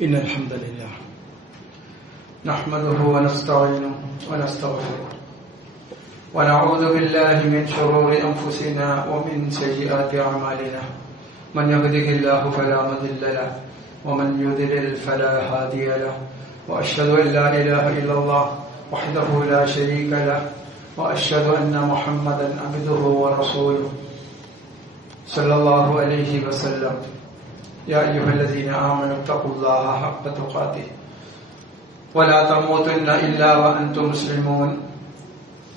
إن الحمد لله نحمده ونستعينه ونستغفره ونعوذ بالله من شرور أنفسنا ومن سيئات أعمالنا من يهده الله فلا مضل له ومن يضلل فلا هادي له وأشهد أن لا إله إلا الله وحده لا شريك له وأشهد أن محمدا عبده ورسوله صلى الله عليه وسلم يا أيها الذين آمنوا اتقوا الله حق تقاته ولا تموتن إلا وأنتم مسلمون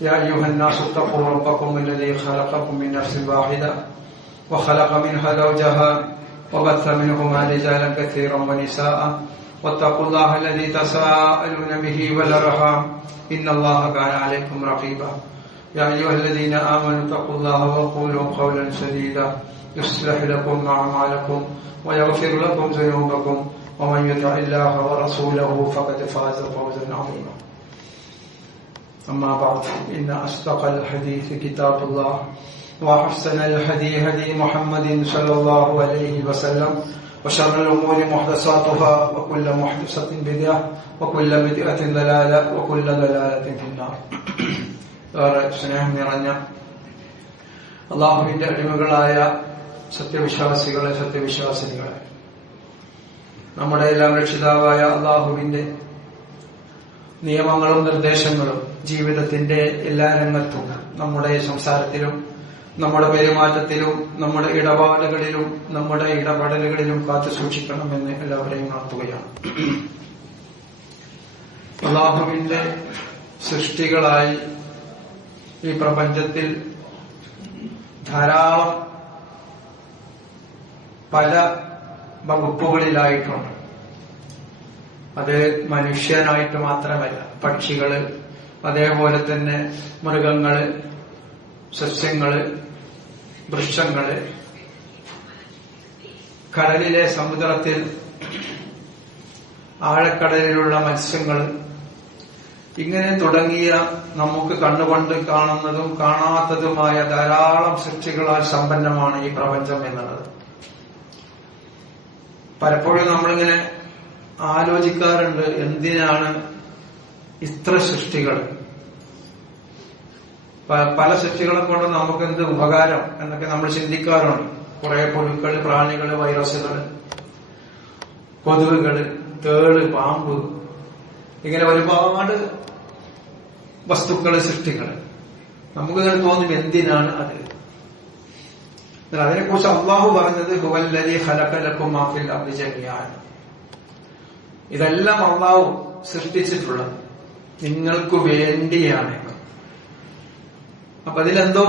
يا أيها الناس اتقوا ربكم الذي خلقكم من نفس واحدة وخلق منها زوجها وبث منهما رجالا كثيرا ونساء واتقوا الله الذي تساءلون به والأرحام إن الله كان عليكم رقيبا يا أيها الذين آمنوا اتقوا الله وقولوا قولا سديدا يصلح لكم أعمالكم ويغفر لكم ذنوبكم ومن يطع الله ورسوله فقد فاز فوزا عظيما أما بعد إن أصدق الحديث كتاب الله وأحسن الهدي هدي محمد صلى الله عليه وسلم وشر الأمور محدثاتها وكل محدثة بدعة وكل بدعة ضلالة وكل ضلالة في النار. സ്നേഹം നിറഞ്ഞ അല്ലാഹുവിന്റെ അടിമകളായ സത്യവിശ്വാസികളെ സത്യവിശ്വാസിനികളെ, നമ്മുടെ എല്ലാം രക്ഷിതാവായ അല്ലാഹുവിന്റെ നിയമങ്ങളും നിർദ്ദേശങ്ങളും ജീവിതത്തിന്റെ എല്ലാ രംഗത്തും, നമ്മുടെ സംസാരത്തിലും നമ്മുടെ പെരുമാറ്റത്തിലും നമ്മുടെ ഇടപാടുകളിലും നമ്മുടെ ഇടപെടലുകളിലും കാത്തു സൂക്ഷിക്കണമെന്ന് എല്ലാവരെയും ഉണർത്തുകയാണ്. അല്ലാഹുവിന്റെ സൃഷ്ടികളായി ഈ പ്രപഞ്ചത്തിൽ ധാരാളം പല വകുപ്പുകളിലായിട്ടുണ്ട്. അത് മനുഷ്യനായിട്ട് മാത്രമല്ല, പക്ഷികള്, അതേപോലെ തന്നെ മൃഗങ്ങള്, സസ്യങ്ങള്, വൃക്ഷങ്ങള്, കടലിലെ സമുദ്രത്തിൽ ആഴക്കടലിലുള്ള മത്സ്യങ്ങള്, ഇങ്ങനെ തുടങ്ങിയ നമുക്ക് കണ്ണുകൊണ്ട് കാണുന്നതും കാണാത്തതുമായ ധാരാളം സൃഷ്ടികളാൽ സമ്പന്നമാണ് ഈ പ്രപഞ്ചം എന്നുള്ളത്. പലപ്പോഴും നമ്മളിങ്ങനെ ആലോചിക്കാറുണ്ട്, എന്തിനാണ് ഇത്ര സൃഷ്ടികൾ, പല സൃഷ്ടികളെ കൊണ്ട് നമുക്ക് എന്ത് ഉപകാരം എന്നൊക്കെ നമ്മൾ ചിന്തിക്കാറുണ്ട്. കുറെ പുഴുക്കള്, പ്രാണികള്, വൈറസുകള്, കൊതുകുകള്, തേള്, പാമ്പ്, ഇങ്ങനെ ഒരുപാട് വസ്തുക്കള്, സൃഷ്ടികള്. നമുക്കിങ്ങനെ തോന്നും എന്തിനാണ് അത്. അതിനെക്കുറിച്ച് അല്ലാഹു പറഞ്ഞത് ഹുവല്ലദീ ഖലഖ ലക്കും മാ ഫിൽ അർദി ജമീഅൻ, ഇതെല്ലാം അല്ലാഹു സൃഷ്ടിച്ചിട്ടുള്ളത് നിങ്ങൾക്ക് വേണ്ടിയാണ്. അപ്പൊ അതിലെന്തോ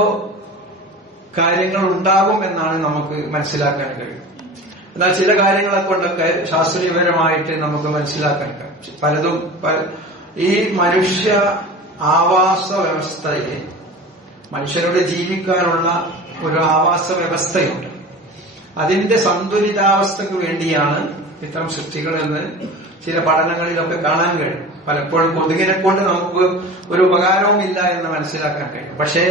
കാര്യങ്ങൾ ഉണ്ടാകും എന്നാണ് നമുക്ക് മനസ്സിലാക്കാൻ കഴിയും. എന്നാൽ ചില കാര്യങ്ങളെ കൊണ്ടൊക്കെ ശാസ്ത്രീയപരമായിട്ട് നമുക്ക് മനസ്സിലാക്കാൻ കഴിയും. പലതും ഈ മനുഷ്യ ആവാസ വ്യവസ്ഥയെ, മനുഷ്യരുടെ ജീവിക്കാനുള്ള ഒരു ആവാസ വ്യവസ്ഥയുണ്ട്, അതിന്റെ സന്തുലിതാവസ്ഥക്ക് വേണ്ടിയാണ് ഇത്തരം സൃഷ്ടികൾ എന്ന് ചില പഠനങ്ങളിലൊക്കെ കാണാൻ കഴിയും. പലപ്പോഴും കൊതുകിനെ കൊണ്ട് നമുക്ക് ഒരു ഉപകാരവും ഇല്ല എന്ന് മനസ്സിലാക്കാൻ കഴിയും. പക്ഷേ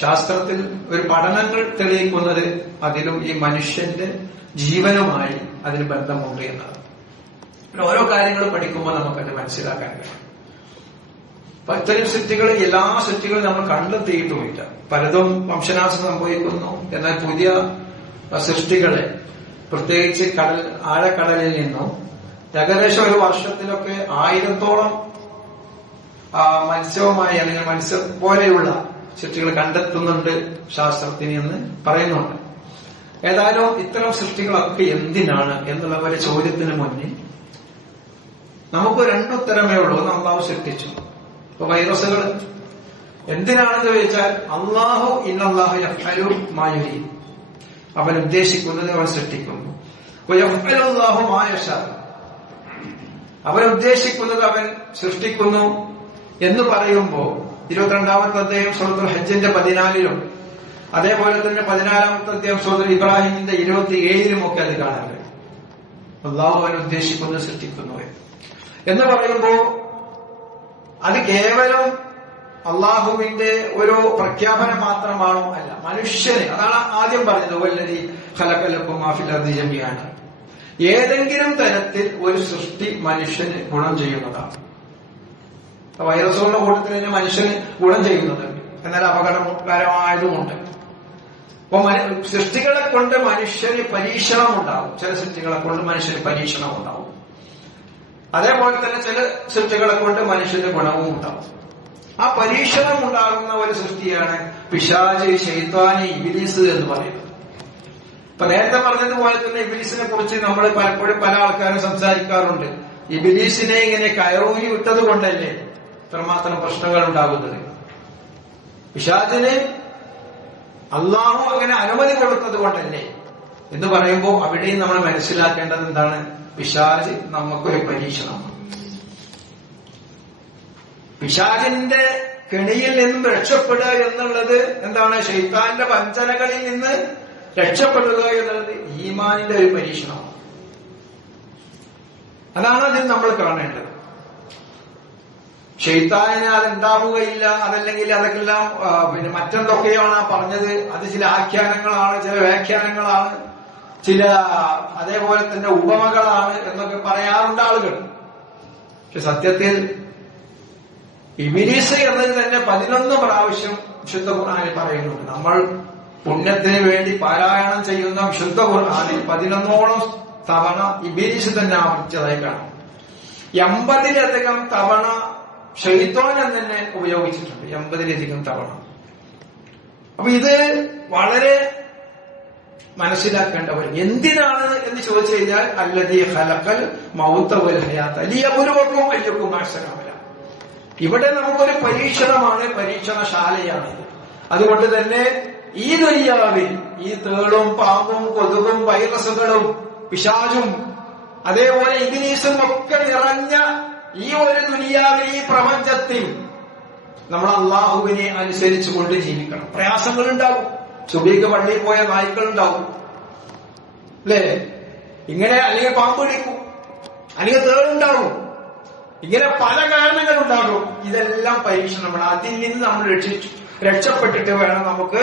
ശാസ്ത്രത്തിൽ ഒരു പഠനങ്ങൾ തെളിയിക്കുന്നത് അതിലും ഈ മനുഷ്യന്റെ ജീവനുമായി അതിന് ബന്ധമുണ്ട് എന്നതാണ്. ഓരോ കാര്യങ്ങൾ പഠിക്കുമ്പോൾ നമുക്കത് മനസ്സിലാക്കാൻ കഴിയും. അപ്പൊ ഇത്തരം സൃഷ്ടികൾ, എല്ലാ സൃഷ്ടികളും നമ്മൾ കണ്ടെത്തിയിട്ടുമില്ല. പലതും വംശനാശം സംഭവിക്കുന്നു. എന്നാൽ പുതിയ സൃഷ്ടികളെ, പ്രത്യേകിച്ച് ആഴക്കടലിൽ നിന്നും ഏകദേശം ഒരു വർഷത്തിലൊക്കെ 1000-ഓളം മത്സ്യവുമായി അല്ലെങ്കിൽ മത്സ്യം പോലെയുള്ള സൃഷ്ടികൾ കണ്ടെത്തുന്നുണ്ട് ശാസ്ത്രത്തിന് എന്ന് പറയുന്നുണ്ട്. ഏതായാലും ഇത്തരം സൃഷ്ടികളൊക്കെ എന്തിനാണ് എന്നുള്ള ഒരു ചോദ്യത്തിന് മുന്നിൽ നമുക്ക് രണ്ടുത്തരമേ ഉള്ളൂ. അല്ലാഹു സൃഷ്ടിച്ചു. ഇപ്പൊ വൈറസുകൾ എന്തിനാണെന്ന് ചോദിച്ചാൽ, അല്ലാഹു ഇന്നല്ലാഹു യഫ്അലു മാ യുരീദ്, അവൻ ഉദ്ദേശിക്കുന്നത് അവൻ സൃഷ്ടിക്കുന്നു. വയഫ്അലുല്ലാഹു മാ യശാ, അവൻ ഉദ്ദേശിക്കുന്നത് അവൻ സൃഷ്ടിക്കുന്നു എന്ന് പറയുമ്പോൾ 22-ാമത്തെ അധ്യായം സൂറത്തുൽ ഹജ്ജിന്റെ 14-ലും അതേപോലെ തന്നെ 14-ാമത്തെ അധ്യായം സൂറത്തുൽ ഇബ്രാഹിമിന്റെ 27-ലും ഒക്കെ അത് കാണാൻ കഴിയും. അല്ലാഹു അവൻ ഉദ്ദേശിക്കുന്നത് സൃഷ്ടിക്കുന്നു എന്ന് പറയുമ്പോൾ അത് കേവലം അള്ളാഹുവിന്റെ ഒരു പ്രഖ്യാപനം മാത്രമാണോ? അല്ല, മനുഷ്യനെ, അതാണ് ആദ്യം പറഞ്ഞത്, വല്ലദീ ഖലഖ ലക്കും മാ ഫിൽ അർദി ജമീഅൻ, ഏതെങ്കിലും തരത്തിൽ ഒരു സൃഷ്ടി മനുഷ്യന് ഗുണം ചെയ്യുന്നതാണ്. വൈറസുകളുടെ കൂട്ടത്തിൽ തന്നെ മനുഷ്യന് ഗുണം ചെയ്യുന്നതുണ്ട്, എന്നാൽ അപകടകരമായതുമുണ്ട്. അപ്പൊ സൃഷ്ടികളെ കൊണ്ട് മനുഷ്യന് പരീക്ഷണം ഉണ്ടാവും. ചില സൃഷ്ടികളെ കൊണ്ട് മനുഷ്യന് പരീക്ഷണം ഉണ്ടാവും. അതേപോലെ തന്നെ ചില സൃഷ്ടികളെ കൊണ്ട് മനുഷ്യന് ഗുണവും ഉണ്ടാവും. ആ പരീക്ഷണം ഉണ്ടാകുന്ന ഒരു സൃഷ്ടിയാണ് പിശാച്, ശൈത്താനി, ഇബ്ലീസ് എന്ന് പറയുന്നത്. ഇപ്പൊ നേരത്തെ പറഞ്ഞതുപോലെ തന്നെ ഇബ്ലീസിനെ കുറിച്ച് നമ്മൾ പലപ്പോഴും പല ആൾക്കാരും സംസാരിക്കാറുണ്ട്. ഇബ്ലീസിനെ ഇങ്ങനെ കയറൂരി വിട്ടത് കൊണ്ടല്ലേ ഇത്രമാത്രം പ്രശ്നങ്ങൾ ഉണ്ടാകുന്നത്. പിശാചിന് അള്ളാഹു അങ്ങനെ അനുമതി കൊടുത്തത് കൊണ്ടല്ലേ എന്ന് പറയുമ്പോൾ അവിടെയും നമ്മൾ മനസ്സിലാക്കേണ്ടത് എന്താണ്? പിശാച് നമുക്കൊരു പരീക്ഷണമാണ്. പിശാചിന്റെ കെണിയിൽ നിന്നും രക്ഷപ്പെടുക എന്നുള്ളത് എന്താണ്? ശൈത്താന്റെ വഞ്ചനകളിൽ നിന്ന് രക്ഷപ്പെടുക എന്നുള്ളത് ഈമാനിന്റെ ഒരു പരീക്ഷണമാണ്. അതാണ് അതിൽ നമ്മൾ കാണേണ്ടത്. ശൈത്താനിന് അതുണ്ടാവുകയില്ല, അതല്ലെങ്കിൽ അതൊക്കെല്ലാം പിന്നെ മറ്റെന്തൊക്കെയാണ് പറഞ്ഞത്, അത് ചില ആഖ്യാനങ്ങളാണ്, ചില വ്യാഖ്യാനങ്ങളാണ്, ചില അതേപോലെ തന്നെ ഉപമകളാണ് എന്നൊക്കെ പറയാറുണ്ട് ആളുകൾ. പക്ഷെ സത്യത്തിൽ ഇബ്ലീസ് എന്നത് തന്നെ 11 പ്രാവശ്യം വിശുദ്ധ ഖുർആനിൽ പറയുന്നുണ്ട്. നമ്മൾ പുണ്യത്തിന് വേണ്ടി പാരായണം ചെയ്യുന്ന വിശുദ്ധ ഖുർആനിൽ 11ഓളം തവണ ഇബ്ലീസ് തന്നെ ആവർത്തിച്ചതായി കാണാം. 80ലധികം തവണ ശൈത്താൻ എന്ന് തന്നെ ഉപയോഗിച്ചിട്ടുണ്ട്. 80ലധികം തവണ. അപ്പൊ ഇത് വളരെ മനസ്സിലാക്കേണ്ടവർ. എന്തിനാണ് എന്ന് ചോദിച്ചു കഴിഞ്ഞാൽ അല്ലദീ ഖലഖൽ മൗത വൽ ഹയാത ലിയബ്ലുവക്കും അയ്യക്കും അഹ്സനു അമല. ഇവിടെ നമുക്കൊരു പരീക്ഷണമാണ്, പരീക്ഷണശാലയാണ്. അതുകൊണ്ട് തന്നെ ഈ ദുനിയാവിൽ ഈ തേളും പാമ്പും കൊതുകും വൈറസുകളും പിശാചും അതേപോലെ ഇബ്ലീസും ഒക്കെ നിറഞ്ഞ ഈ ഒരു ദുനിയാവിൽ, ഈ പ്രപഞ്ചത്തിൽ നമ്മൾ അള്ളാഹുവിനെ അനുസരിച്ചുകൊണ്ട് ജീവിക്കണം. പ്രയാസങ്ങൾ ഉണ്ടാവും. സുബഹിക്ക് പള്ളിയിൽ പോയ നായ്ക്കൾ ഉണ്ടാവും, അല്ലേ? ഇങ്ങനെ അല്ലെങ്കിൽ പാമ്പ് പിടിക്കും, അല്ലെങ്കിൽ തേളുണ്ടാവും. ഇങ്ങനെ പല കാരണങ്ങളുണ്ടാകും. ഇതെല്ലാം പരീക്ഷണമാണ്. അതിൽ നിന്ന് നമ്മൾ രക്ഷപ്പെട്ടിട്ട് വേണം നമുക്ക്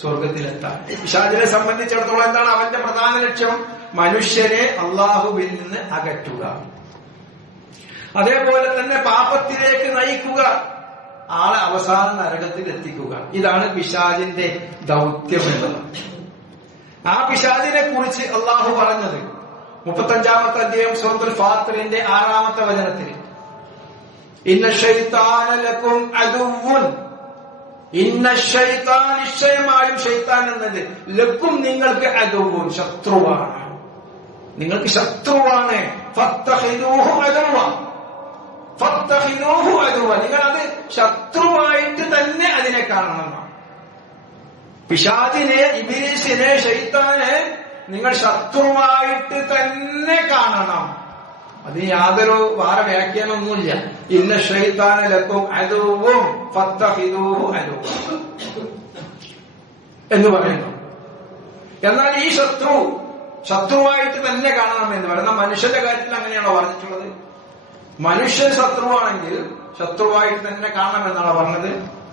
സ്വർഗത്തിലെത്താൻ. പിശാചിനെ സംബന്ധിച്ചിടത്തോളം എന്താണ് അവന്റെ പ്രധാന ലക്ഷ്യം? മനുഷ്യനെ അള്ളാഹുവിൽ നിന്ന് അകറ്റുക, അതേപോലെ തന്നെ പാപത്തിലേക്ക് നയിക്കുക, ആളെ അവസാന നരകത്തിൽ എത്തിക്കുക. ഇതാണ് പിശാചിന്റെ ദൗത്യം എന്നത്. ആ പിശാചിനെ കുറിച്ച് അള്ളാഹു പറഞ്ഞത് 35-ാമത്തെ അധ്യായം സൂറത്തുൽ ഫാത്തിറിന്റെ 6-ാമത്തെ വചനത്തിൽ ഇന്ന ശൈത്താന ലക്കും അദുവ്വുൻ, ഇന്ന ശൈത്താൻ, നിശ്ചയമായും ശൈത്താൻ എന്നത് ലക്കും നിങ്ങൾക്ക് അദുവ്വുൻ, ശത്രുവാണ്, നിങ്ങൾക്ക് ശത്രുവാണ്. ഫത്തഖിദൂഹു അദുവ്വ, ഫത്തഖിദൂഹു അദുവ്വ, നിങ്ങൾ അത് ശത്രുവായിട്ട് തന്നെ അതിനെ കാണണം. പിശാചിനെ, ഇബ്ലീസിനെ, ശൈത്താനെ നിങ്ങൾ ശത്രുവായിട്ട് തന്നെ കാണണം. അതിന് യാതൊരു വേറെ വ്യാഖ്യാനമൊന്നുമില്ല. ഇന്ന ശൈത്താന ലക്കും അദുവ്വും ഫത്തഖിദൂഹു അദുവ്വ എന്ന് പറയുന്നു. എന്നാൽ ഈ ശത്രുവായിട്ട് തന്നെ കാണണം എന്ന് പറയുന്ന മനുഷ്യന്റെ കാര്യത്തിൽ അങ്ങനെയാണോ പറഞ്ഞിട്ടുള്ളത്? മനുഷ്യൻ ശത്രുവാണെങ്കിൽ ശത്രുവായിട്ട് തന്നെ കാണണമെന്നാണ് പറഞ്ഞത്?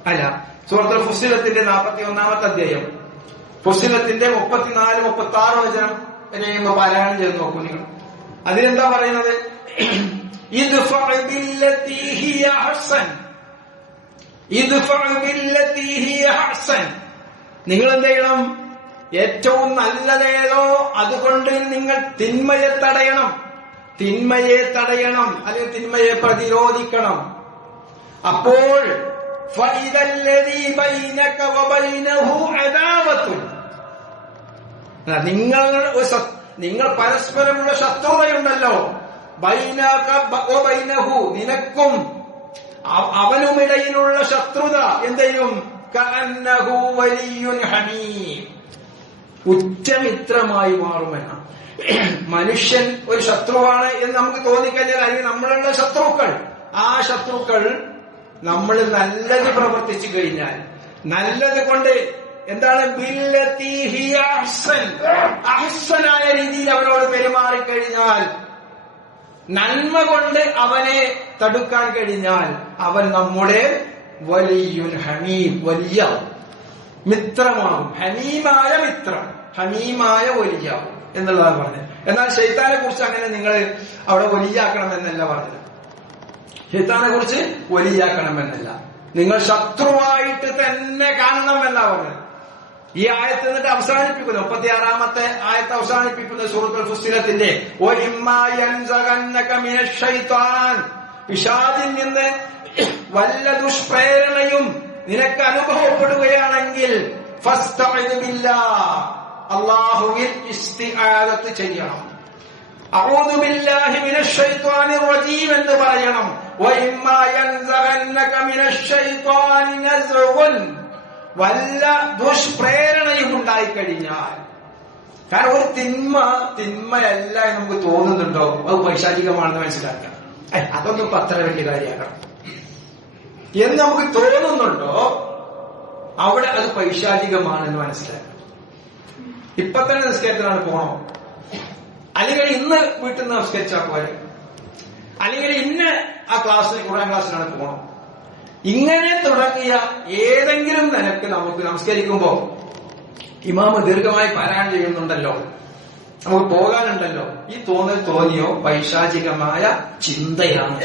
അല്ല. സൂറത്തുൽ ഫുസ്സിലത്തിന്റെ 41-ാമത്തെ അധ്യായം, ഫുസ്സിലത്തിന്റെ 34-36 വചനം എന്നെ പാരായണം ചെയ്ത് നോക്കൂ നിങ്ങൾ. അതിലെന്താ പറയുന്നത്? ഇദ്ഫഅ ബില്ലതി ഹിയ അഹ്സൻ, ഇദ്ഫഅ ബില്ലതി ഹിയ അഹ്സൻ. നിങ്ങൾ എന്ത് ചെയ്യണം? ഏറ്റവും നല്ലതേതോ അതുകൊണ്ട് നിങ്ങൾ തിന്മയെ തടയണം, തിന്മയെ തടയണം, അല്ലെങ്കിൽ തിന്മയെ പ്രതിരോധിക്കണം. അപ്പോൾ ഫഇദല്ലദീ ബൈനക വബൈനഹു അദാവത്തുൻ, നിങ്ങൾ പരസ്പരമുള്ള ശത്രുതയുണ്ടല്ലോ, ബൈനക വബൈനഹു, നിനക്കും അവനുമിടയിലുള്ള ശത്രുത എന്തെയും കഅന്നഹു വലിയ്യുൻ ഹമീം, ഉറ്റമിത്രമായി മാറുമെന്ന. മനുഷ്യൻ ഒരു ശത്രുവാണ് എന്ന് നമുക്ക് തോന്നിക്കഴിഞ്ഞാൽ, അല്ലെങ്കിൽ നമ്മളുള്ള ശത്രുക്കൾ, ആ ശത്രുക്കൾ നമ്മൾ നല്ലത് പ്രവർത്തിച്ചു കഴിഞ്ഞാൽ, നല്ലത് കൊണ്ട് എന്താണ് ബില്ലതി ഹിയ അഹ്സൻ, അഹ്സനായ രീതിയിൽ അവനോട് പെരുമാറിക്കഴിഞ്ഞാൽ, നന്മ കൊണ്ട് അവനെ തടുക്കാൻ കഴിഞ്ഞാൽ, അവൻ നമ്മുടെ വലിയ്യുൻ ഹമീം, വലിയ മിത്രമാകും. ഹമീമായ മിത്രം, ഹമീമായ വലിയാവും. എന്നുള്ളതാണ് പറഞ്ഞത്. എന്നാൽ ശൈത്താനെ കുറിച്ച് അങ്ങനെ നിങ്ങൾ അവിടെ വലിയാക്കണമെന്നല്ല പറഞ്ഞത്. ശൈത്താനെ കുറിച്ച് വലിയാക്കണമെന്നല്ല, നിങ്ങൾ ശത്രുവായിട്ട് തന്നെ കാണണമെന്നല്ല പറഞ്ഞത്. ഈ ആയത്ത് എന്നിട്ട് അവസാനിപ്പിക്കുന്നു, 36-ാമത്തെ ആയത്ത് അവസാനിപ്പിക്കുന്നത് സൂറത്തുൽ ഫുസ്സിലത്തിന്റെ പിശാചിൽ നിന്ന് വല്ല ദുഷ്പ്രേരണയും നിനക്ക് അനുഭവപ്പെടുകയാണെങ്കിൽ ഫസ്തഇദ് ബില്ലാഹ്, അല്ലാഹുവിൽ ഇസ്തിആദത്ത് ചെയ്യണം. അഊദു ബില്ലാഹി മിനശ് ശൈത്വാനിർ റജീം എന്ന് പറയണം. വഇമ്മാ യൻസഗന്നക മിനശ് ശൈത്വാനി നസ്ഗുൻ, വല്ല ദുഷ്പ്രേരണയും ഉണ്ടായിക്കഴിഞ്ഞാൽ. കാരണം ഒരു തിന്മയല്ല നമുക്ക് തോന്നുന്നുണ്ടോ, അത് പൈശാചികമാണെന്ന് മനസ്സിലാക്കണം. അതൊന്നും അത്ര വലിയ കാര്യമാക്കണം എന്ന് നമുക്ക് തോന്നുന്നുണ്ടോ, അവിടെ അത് പൈശാചികമാണെന്ന് മനസ്സിലാക്കണം. ഇപ്പൊ തന്നെ നിസ്കാരത്തിനാണ് പോണോ, അല്ലെങ്കിൽ ഇന്ന് വീട്ടിൽ നിന്ന് നമസ്കരിച്ചാൽ പോലെ, അല്ലെങ്കിൽ ഇന്ന് ആ ഖുർആൻ ക്ലാസ്സിനാണ് പോകണം. ഇങ്ങനെ തുടങ്ങിയ ഏതെങ്കിലും നിലക്ക് നമുക്ക് നമസ്കരിക്കുമ്പോ ഇമാമ് ദീർഘമായി പാരായണം ചെയ്യുന്നുണ്ടല്ലോ, നമുക്ക് പോകാനുണ്ടല്ലോ, ഈ തോന്നിയോ പൈശാചികമായ ചിന്തയാണ്,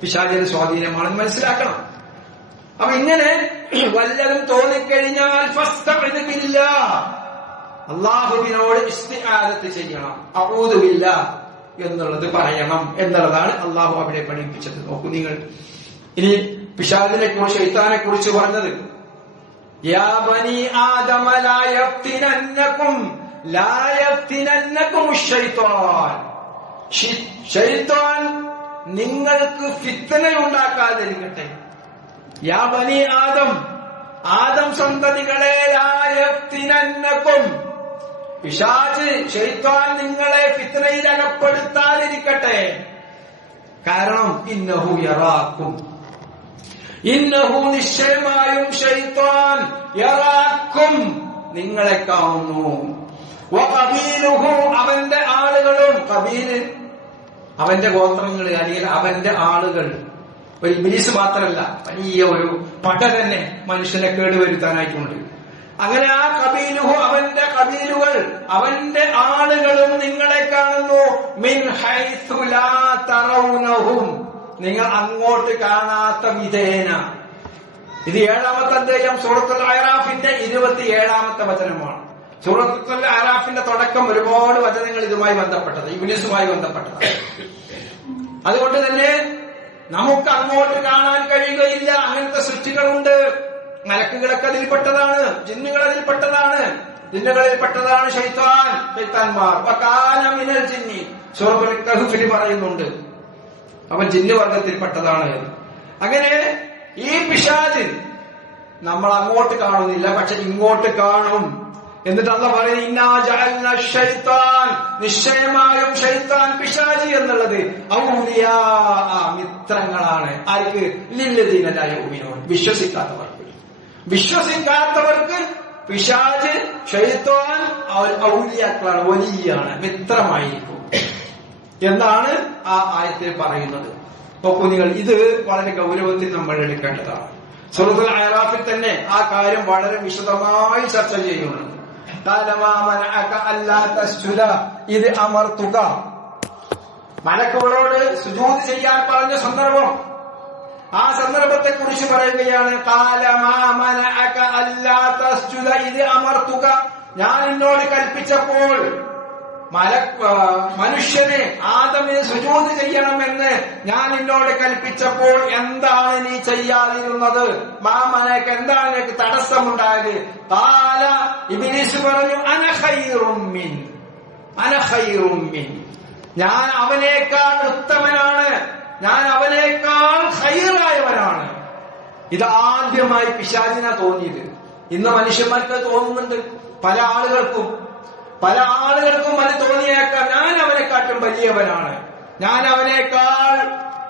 പിശാചിന്റെ സ്വാധീനമാണെന്ന് മനസ്സിലാക്കണം. അപ്പൊ ഇങ്ങനെ വല്ലതും തോന്നിക്കഴിഞ്ഞാൽ ഫസ്തഇദ് ബില്ലാഹ്, അല്ലാഹുവിനോട് ഇസ്തിആദത്ത് ചെയ്യണം. അഊദു ബില്ലാഹ് എന്നുള്ളത് പറയണം എന്നുള്ളതാണ് അള്ളാഹു അവിടെ പഠിപ്പിച്ചത്. നോക്കൂ നിങ്ങൾ, ഇനി പിശാചിനെ കുറിച്ച് ശൈത്താനെ കുറിച്ച് പറഞ്ഞത് യാ ബനി ആദമ ലാ യഫ്തിനന്നകും ശൈത്വാൻ, ശൈത്താൻ നിങ്ങൾക്ക് ഫിത്നയുണ്ടാക്കാതിരിക്കട്ടെ. യാ ബനി ആദം സന്തതികളെ ലാ യഫ്തിനന്നകും, പിശാച് ശൈത്താൻ നിങ്ങളെ ഫിത്നയിൽ അകപ്പെടുത്താതിരിക്കട്ടെ. കാരണം ഇന്നഹു യറാക്കും, നിശ്ചയമായും ശൈത്താൻ യറാക്കും നിങ്ങളെ കാണുന്നു. വഖബീലുഹു, അവന്റെ ആളുകളും, ഖബീല് അവന്റെ ഗോത്രങ്ങൾ അല്ലെങ്കിൽ അവന്റെ ആളുകൾ. ഒരു ഇബ്ലീസ് മാത്രമല്ല, വലിയ ഒരു പട തന്നെ മനുഷ്യനെ കേടുവരുത്താനായിട്ടുണ്ട്. അങ്ങനെ ആ ഖബീലുഹു, അവന്റെ ഖബീലുകൾ, അവന്റെ ആളുകളും നിങ്ങളെ കാണുന്നു. മിൻ ഹൈസു ലാ തറൗനഹും, നിങ്ങൾ അങ്ങോട്ട് കാണാത്ത വിധേന. ഇത് 7-ാമത്തെ അധ്യായം സൂറത്തുൽ അഅറാഫിന്റെ 27-ാമത്തെ വചനമാണ്. സൂറത്തുൽ അഅറാഫിന്റെ തുടക്കം ഒരുപാട് വചനങ്ങൾ ഇതുമായി ബന്ധപ്പെട്ടത്, ഇബ്ലീസുമായി ബന്ധപ്പെട്ടത്. അതുകൊണ്ട് തന്നെ നമുക്ക് അങ്ങോട്ട് കാണാൻ കഴിയുകയില്ല. അങ്ങനത്തെ സൃഷ്ടികളുണ്ട്. മലക്കുകളൊക്കെ അതിൽപ്പെട്ടതാണ്, ജിന്നുകൾ അതിൽപ്പെട്ടതാണ്, ജിന്നുകളിൽപ്പെട്ടതാണ് ശൈത്താൻമാർ. വകാന മിനൽ ജിന്നി, സൂറത്തുൽ കഹ്ഫിൽ പറയുന്നുണ്ട്, അവൻ ജിന്ന് വർഗത്തിൽപ്പെട്ടതാണ്. അങ്ങനെ ഈ പിശാച് നമ്മൾ അങ്ങോട്ട് കാണുന്നില്ല, പക്ഷെ ഇങ്ങോട്ട് കാണും. എന്നിട്ട് അല്ലാഹു പറയുന്നു ഇന്നാ ജഅൽന ശൈത്താൻ, നിശ്ചയമായും ശൈത്താൻ പിശാച് എന്നുള്ളത് ഔലിയാ, മിത്രങ്ങളാണ്. ആർക്ക്? ലില്ലദീന ലാ യുഅ്മിനൂൻ, വിശ്വസിക്കാത്തവർക്ക് പിശാച് ശൈത്താൻ ഔലിയാക്കളാണ്, വലിയാണ്, മിത്രമായിരിക്കും എന്നാണ് ആ ആയത്തിൽ പറയുന്നത്. നോക്കൂ നിങ്ങൾ, ഇത് വളരെ ഗൗരവത്തിൽ നമ്മൾ എടുക്കേണ്ടതാണ്. സൂറത്തുൽ അഅറാഫിൽ തന്നെ ആ കാര്യം വളരെ വിശദമായി ചർച്ച ചെയ്യുന്നുണ്ട്. ഇത് അമർത്തുക, മലക്കുകളോട് സുജൂദ് ചെയ്യാൻ പറഞ്ഞ സന്ദർഭം, ആ സന്ദർഭത്തെ കുറിച്ച് പറയുകയാണ്. ഇത് അമർത്തുക, ഞാൻ എന്നോട് കൽപ്പിച്ചപ്പോൾ, മനുഷ്യനെ ആദമിന് സുജൂദ് ചെയ്യണമെന്ന് ഞാൻ നിന്നോട് കൽപ്പിച്ചപ്പോൾ എന്താണ് നീ ചെയ്യാതിരുന്നത്? മാമനക്ക് എന്താണ് നിനക്ക് തടസ്സമുണ്ടായത്? ഖാല, ഇബ്ലീസ് പറഞ്ഞു, അന ഖൈറും മിൻ, ഞാൻ അവനേക്കാൾ ഉത്തമനാണ്, ഞാൻ അവനേക്കാൾ ഖൈറായവനാണ്. ഇത് ആദ്യമായി പിശാചിനാ തോന്നിയത്. ഇന്ന് മനുഷ്യന്മാർക്ക് തോന്നുന്നുണ്ട്, പല ആളുകൾക്കും അത് തോന്നിയേക്കാം. ഞാൻ അവനെക്കാട്ടും വലിയവനാണ്, ഞാൻ അവനേക്കാൾ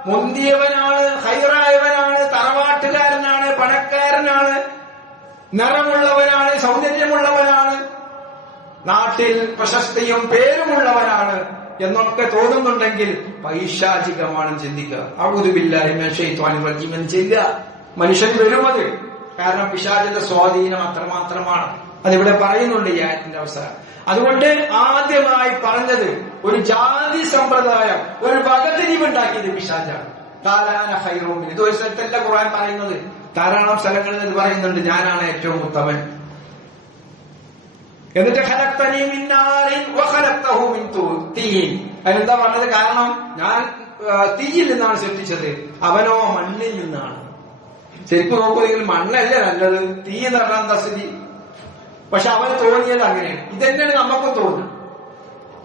മുന്തിയവനാണ്, ഹൈറായവനാണ്, തറവാട്ടുകാരനാണ്, പണക്കാരനാണ്, നിറമുള്ളവനാണ്, സൗന്ദര്യമുള്ളവനാണ്, നാട്ടിൽ പ്രശസ്തിയും പേരുമുള്ളവനാണ് എന്നൊക്കെ തോന്നുന്നുണ്ടെങ്കിൽ പൈശാചികമാണെന്ന് ചിന്തിക്കുക. അഊദു ബില്ലാഹി മിനശ് ശൈത്വാനിർ റജീം എന്ന് ചെല്ലുക. മനുഷ്യൻ വരുമത്, കാരണം പിശാചിന്റെ സ്വാധീനം അത്രമാത്രമാണ്. അതിവിടെ പറയുന്നുണ്ട് ഈ ആയത്തിന്റെ അവസാനം. അതുകൊണ്ട് ആദ്യമായി പറഞ്ഞത് ഒരു ജാതി സമ്പ്രദായം, ഒരു വകതിരിവുണ്ടാക്കിയത് പിശാചാണ്. കാലാന ഖൈറും മിൻ, ഇത് ഒരു സ്ഥലത്തല്ല ഖുർആൻ പറയുന്നത്, ധാരാളം സ്ഥലങ്ങളിൽ ഇത് പറയുന്നുണ്ട്, ഞാനാണ് ഏറ്റവും ഉത്തമൻ. എന്നിട്ട് ഖലഖ്തനി മിൻ നാരിൻ വഖലഖ്തഹു മിൻ തീൻ, അതിനെന്താ പറഞ്ഞത്? കാരണം ഞാൻ തീയിൽ നിന്നാണ് സൃഷ്ടിച്ചത്, അവനോ മണ്ണിൽ നിന്നാണ്. ശരിക്കും നോക്കുമെങ്കിൽ മണ്ണല്ല നല്ലത്, തീ എന്ന് പറഞ്ഞാൽ എന്താ സ്ഥിതി? പക്ഷെ അവന് തോന്നിയത് അങ്ങനെയാണ്. ഇതന്നെയാണ് നമുക്കും തോന്നുന്നത്.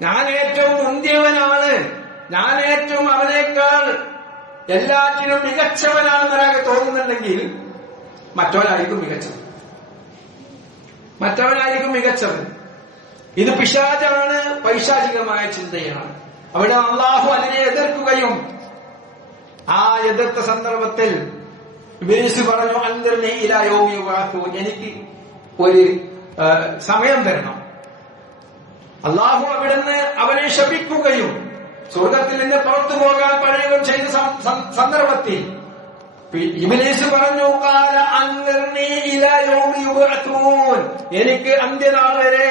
ഞാൻ ഏറ്റവും മുന്തിയവനാണ്, ഞാൻ ഏറ്റവും അവനേക്കാൾ എല്ലാറ്റിനും മികച്ചവനാണെന്ന് ഒരാൾക്ക് തോന്നുന്നുണ്ടെങ്കിൽ മറ്റവനായിരിക്കും മികച്ചവൻ. ഇത് പിശാചാണ്, പൈശാചികമായ ചിന്തയാണ്. അവിടെ അള്ളാഹു അതിനെ എതിർക്കുകയും ആ എതിർത്ത സന്ദർഭത്തിൽ ഇബ്ലീസ് പറഞ്ഞു, അൻദിർനി ഇലാ യൗമി യുബഅസൂൻ, എനിക്ക് ഒരു സമയം തരണം. അള്ളാഹു അവിടുന്ന് അവനെ ശപിക്കുകയും സ്വർഗത്തിൽ നിന്ന് പുറത്തു പോകാൻ പറയുകയും ചെയ്ത സന്ദർഭത്തിൽ ഇബ്ലീസ് പറഞ്ഞു, ഖാല അൻദിർനി ഇലാ യൗമി യുബഅസൂൻ, എനിക്ക് അന്ത്യനാൾ വരെ,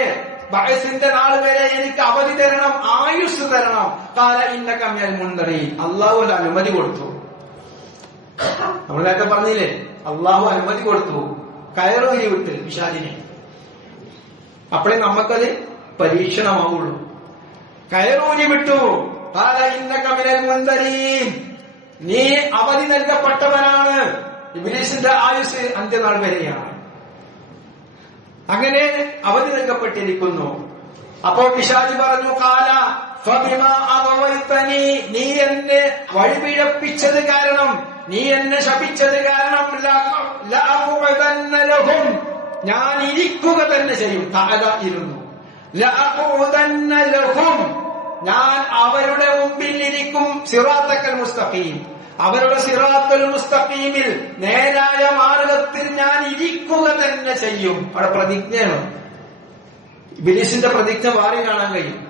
ബഅസിന്റെ നാൾ വരെ എനിക്ക് അവധി തരണം, ആയുസ് തരണം. ഖാല ഇന്നക മിനൽ മുൻദരീൻ, അള്ളാഹു ഒരു അനുമതി കൊടുത്തു. നമ്മൾ നേരത്തെ പറഞ്ഞില്ലേ, അള്ളാഹു അനുമതി കൊടുത്തു കയറൂരി വിട്ട് പിശാചിനെ. അപ്പോഴേ നമുക്കത് പരീക്ഷണമാവുള്ളൂ. കയറൂരി വിട്ടു. ഖാല ഇന്നക മിനൽ മുൻദരീൻ, നീ അവധി നൽകപ്പെട്ടവനാണ്. ഇബ്ലീസിന്റെ ആയുസ് അന്ത്യനാൾ വരെയാണ്. അങ്ങനെ അവധി നൽകപ്പെട്ടിരിക്കുന്നു. അപ്പോ പിശാചി പറഞ്ഞു, ഖാല ഫബിമാ അഗവൈതനി, നീ എന്നെ വഴിപിഴപ്പിച്ചത് കാരണം, നീ എന്നെ ശപിച്ചത് കാരണം, ലഅഖുദന്ന ലഹും, ഞാൻ ഇരിക്കുക തന്നെ ചെയ്യും. തഅല ഇരുന്നു. ലഅഖുദന്ന ലഹും, ഞാൻ അവരുടെ മുമ്പിൽ ഇരിക്കും. സിറാത്തക്കൽ മുസ്തഖീം, അവരുടെ സിറാത്തുൽ മുസ്തഖീമിൽ, നേരായ മാർഗത്തിൽ ഞാൻ ഇരിക്കുക തന്നെ ചെയ്യും. അവിടെ പ്രതിജ്ഞയാണ്. ഇബ്ലീസിന്റെ പ്രതിജ്ഞ മാറി കാണാൻ കഴിയും.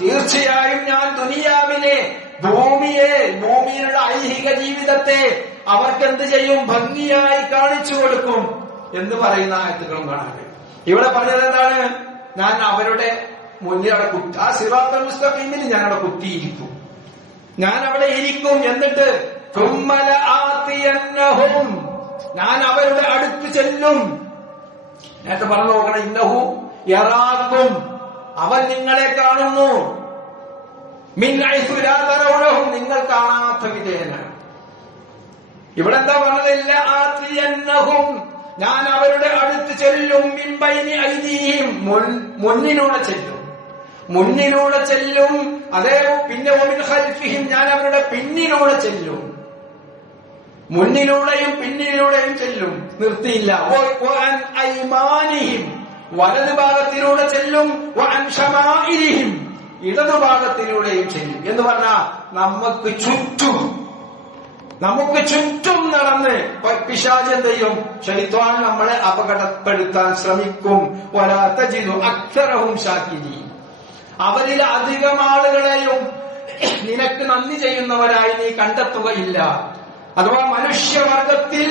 തീർച്ചയായും ഞാൻ ദുനിയാവിലെ ഭൂമിയിലുള്ള ഐഹിക ജീവിതത്തെ അവർക്ക് എന്ത് ചെയ്യും? ഭംഗിയായി കാണിച്ചു കൊടുക്കും എന്ന് പറയുന്ന ആയത്തുകളും കാണാൻ കഴിയും. ഇവിടെ പറഞ്ഞത് എന്താണ്? ഞാൻ അവരുടെ മുന്നിൽ അവിടെ ആ സിറാത്തുൽ മുസ്തഖീമിൽ ഞാൻ അവിടെ കുത്തിയിരിക്കും, ഞാൻ അവിടെ ഇരിക്കും. എന്നിട്ട് തുമ്മല ആതിയന്നഹും, ഞാൻ അവരുടെ അടുത്ത് ചെല്ലും. നേരത്തെ പറഞ്ഞു നോക്കണം, ഇന്നഹു യറാക്കും, അവൻ നിങ്ങളെ കാണുന്നു. മിൻ ഹൈസു ലാ തറൗനഹും, നിങ്ങൾ കാണാത്ത വിധേയനാണ്. ഇവിടെ എന്താ പറഞ്ഞത്? ഇല്ല ആതിയന്നഹും, ഞാൻ അവരുടെ അടുത്ത് ചെല്ലും. മിൻ ബൈനി ഐദീഹിം, മുന്നിലൂടെ ചെല്ലും. അതേ പിന്നെ മിൻ ഖൽഫിഹിം, ഞാൻ അവരുടെ പിന്നിലൂടെ ചെല്ലും. മുന്നിലൂടെയും പിന്നിലൂടെയും ചെല്ലും, നിർത്തിയില്ല. വഅൻ ഐമാനിഹിം, വലതു ഭാഗത്തിലൂടെ ചെല്ലും. വഅൻ ശമാഇലിഹിം, ഇടതു ഭാഗത്തിലൂടെയും ചെല്ലും. എന്ന് പറഞ്ഞാൽ നമുക്ക് ചുറ്റും നടന്ന് പിശാച് എന്ത് ചെയ്യും? ശൈത്വാൻ നമ്മളെ അപകടപ്പെടുത്താൻ ശ്രമിക്കും. വലാ തജിദു അക്സറഹും ശാകിരീൻ, അവരിൽ അധികം ആളുകളെയും നിനക്ക് നന്ദി ചെയ്യുന്നവരായി നീ കണ്ടെത്തുകയില്ല. അഥവാ മനുഷ്യവർഗത്തിൽ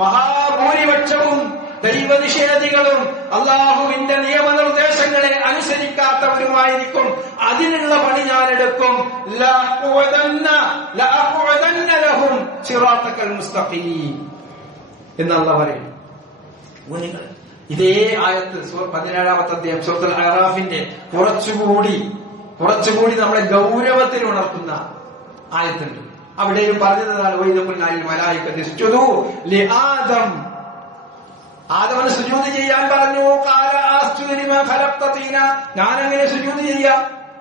മഹാഭൂരിപക്ഷവും ദൈവനിഷേധികളും അള്ളാഹുവിന്റെ നിയമനിർദ്ദേശങ്ങളെ അനുസരിക്കാത്തവരുമായിരിക്കും. അതിനുള്ള പണി ഞാൻ എടുക്കും. ലഅഖുദന്ന സിറാത്തക്കൽ മുസ്തഖീം എന്ന് അല്ലാഹു പറയുന്നു. ഇതേ ആയത്ത് 17-ാമത്തെ അധ്യായം സൂറത്തുൽ അറാഫിന്റെ കുറച്ചുകൂടി നമ്മളെ ഗൗരവത്തിൽ ഉണർത്തുന്ന ആയത്തുണ്ട്. അവിടെയും പറഞ്ഞതാണ് ആദമന് സുജൂദ് ചെയ്യാൻ പറഞ്ഞു. ഞാനെങ്ങനെ സുജൂദ് ചെയ്യാം,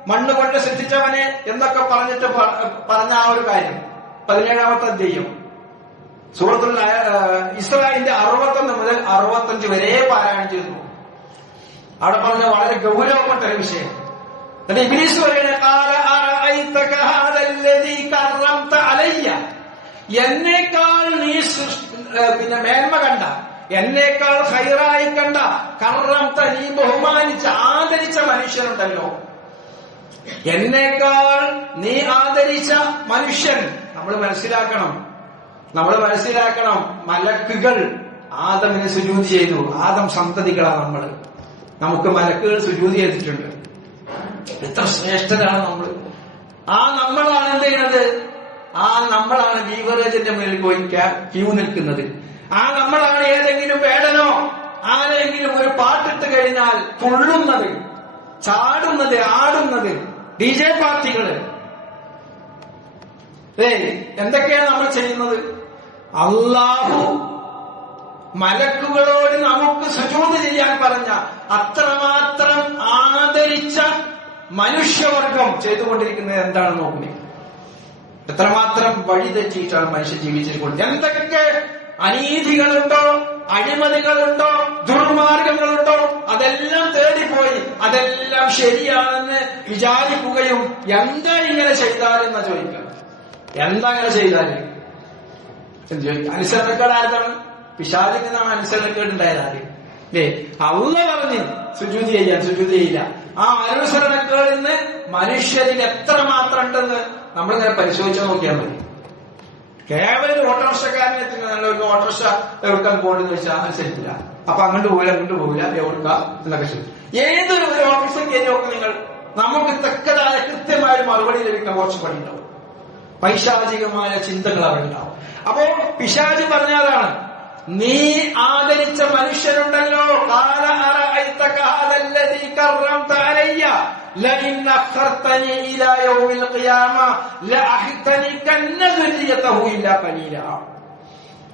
മണ്ണ് കൊണ്ട് സൃഷ്ടിച്ചവനെ എന്നൊക്കെ പറഞ്ഞ ആ ഒരു കാര്യം 17-ാമത്തെ അധ്യായം സൂറത്തുൽ ഇസ്രായിന്റെ 61 മുതൽ 65 വരെ പാരായണം ചെയ്തു. അവിടെ പറഞ്ഞ വളരെ ഗൗരവപ്പെട്ട ഒരു വിഷയം. എന്നിട്ട് ഇബ്ലീസ് പറയുന്നത്, എന്നേക്കാൾ നീ മേന്മ കണ്ട, എന്നേക്കാൾ ഖൈറായി കണ്ട, കറംത നീ ബഹുമാനിച്ച ആദരിച്ച മനുഷ്യനുണ്ടല്ലോ, എന്നേക്കാൾ നീ ആദരിച്ച മനുഷ്യൻ. നമ്മൾ മനസ്സിലാക്കണം, മലക്കുകൾ ആദമിന് സുജൂദ് ചെയ്തു. ആദം സന്തതികളാണ് നമ്മൾ. നമുക്ക് മലക്കുകൾ സുജൂദ് ചെയ്തിട്ടുണ്ട്. എത്ര ശ്രേഷ്ഠരാണ് നമ്മൾ. ആ നമ്മളാണ് എന്ത് ചെയ്യുന്നത്? ആ നമ്മളാണ് ബീവറേജിന്റെ മേളിൽ പോയി ക്യൂ നിൽക്കുന്നത്. ആ നമ്മളാണ് ഏതെങ്കിലും വേടനോ ആരെങ്കിലും ഒരു പാട്ടിട്ട് കഴിഞ്ഞാൽ തുള്ളുന്നത്, ചാടുന്നത്, ആടുന്നത്. DJ പാർട്ടികള്. എന്തൊക്കെയാണ് നമ്മൾ ചെയ്യുന്നത്? അല്ലാഹു മലക്കുകളോട് നമുക്ക് സുജൂദ് ചെയ്യാൻ പറഞ്ഞ അത്രമാത്രം ആദരിച്ച മനുഷ്യവർഗം ചെയ്തുകൊണ്ടിരിക്കുന്നത് എന്താണെന്ന് നോക്കുന്നത്. എത്രമാത്രം വഴിതെറ്റിയിട്ടാണ് മനുഷ്യൻ ജീവിച്ചിരിക്കുന്നത്. എന്തൊക്കെ അനീതികളുണ്ടോ, അഴിമതികളുണ്ടോ, ദുർമാർഗങ്ങളുണ്ടോ, അതെല്ലാം തേടിപ്പോയി അതെല്ലാം ശരിയാണെന്ന് വിചാരിക്കുകയും എന്താ ഇങ്ങനെ ചെയ്താലെന്നാ ചോദിക്കുക. എന്താ ഇങ്ങനെ ചെയ്താല് അനുസരണക്കേടായതാണ്. പിശാചിൽ നിന്നാണ് അനുസരണക്കേടുണ്ടായത്. അല്ലേ? അള്ള പറഞ്ഞു സുജൂദ് ചെയ്യാൻ, സുജൂദ് ചെയ്യില്ല. ആ അനുസരണക്കേടിൽ നിന്ന് മനുഷ്യരിൽ എത്രമാത്രം ഉണ്ടെന്ന് നമ്മളിങ്ങനെ പരിശോധിച്ചു നോക്കിയാൽ മതി. കേവലം ഒരു ഓട്ടോറിക്ഷക്കാരനെ നല്ലൊരു ഓട്ടോറിക്ഷ എവിടുക്കാൻ പോകണമെന്ന് വെച്ചാൽ അനുസരിക്കില്ല. അപ്പൊ അങ്ങോട്ട് പോകില്ല, അങ്ങോട്ട് പോകില്ല, എവിടുക്ക എന്നൊക്കെ ചോദിക്കും. ഏതൊരു ഓഫീസിൽ കയറിയൊക്കെ നിങ്ങൾ നമുക്ക് തക്കതായ കൃത്യമായ ഒരു മറുപടി ലഭിക്കാൻ കുറച്ച് പണിയുണ്ടാവും. പൈശാചികമായ ചിന്തകൾ അവരുണ്ടാവും. അപ്പോ പിശാചി പറഞ്ഞതാണ്, നീ ആദരിച്ച മനുഷ്യരുണ്ടല്ലോ,